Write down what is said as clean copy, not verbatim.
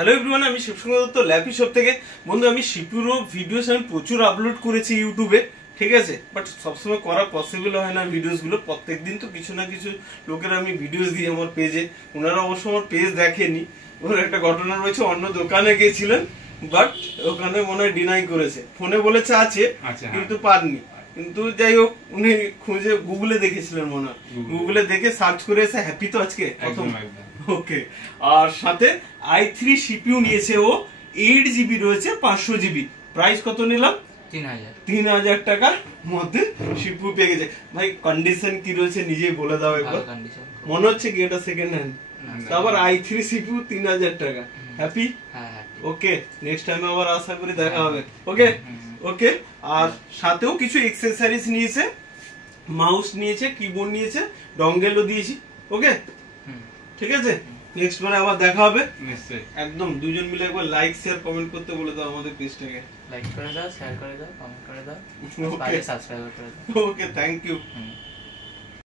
Hello everyone, আমি শিবসঙ্গ Dutta lappy shop থেকে। বন্ধু, আমি শিপুরও ভিডিওস আমি প্রচুর আপলোড করেছি ইউটিউবে, ঠিক আছে, বাট সবসময় করা পসিবল হয় না ভিডিওসগুলো। প্রত্যেকদিন তো কিছু না কিছু লোকের আমি ভিডিওস দিই আমার পেজে, ওনারা অবশ্য আমার পেজ দেখেনি। ওর একটা ঘটনা রয়েছে, অন্য দোকানে গিয়েছিলেন বাট ওখানে মনে হয় ডিনাই করেছে, ফোনে বলেছে আছে কিন্তু পাননি। কিন্তু যাই হোক, উনি খুঁজে গুগলে দেখেছিলেন, মনে হয় গুগলে দেখে সার্চ করে এসে হ্যাপি তো আজকে প্রথম। ওকে, আর সাথে i3 সিপিইউ নিয়েছে ও, 8GB রয়েছে, 500GB। প্রাইস কত নিলাম? 3000 টাকার মধ্যে সিপিইউ পেয়ে গেছে। ভাই কন্ডিশন কি রয়েছে নিজেই বলে দাও একবার। মনে হচ্ছে কি এটা সেকেন্ড হ্যান্ড? তারপর i3 সিপিইউ 3000 টাকা। হ্যাপি? ওকে, নেক্সট টাইম আবার আশা করি দেখা হবে। ওকে ওকে, আর সাথেও কিছু অ্যাকসেসরিজ নিয়েছে, মাউস নিয়েছে, কিবোর্ড নিয়েছে, ডঙ্গেলও দিয়েছি। ওকে, ঠিক আছে, নেক্সট বারে আবার দেখা হবে নিশ্চয়ই। একদম দুজন মিলে একবার লাইক শেয়ার কমেন্ট করতে বলে দাও আমাদের পেজটাকে। লাইক করে দাও, শেয়ার করে দাও, কমেন্ট করে দাও, সাবস্ক্রাইব করে দাও। ওকে, থ্যাংক ইউ।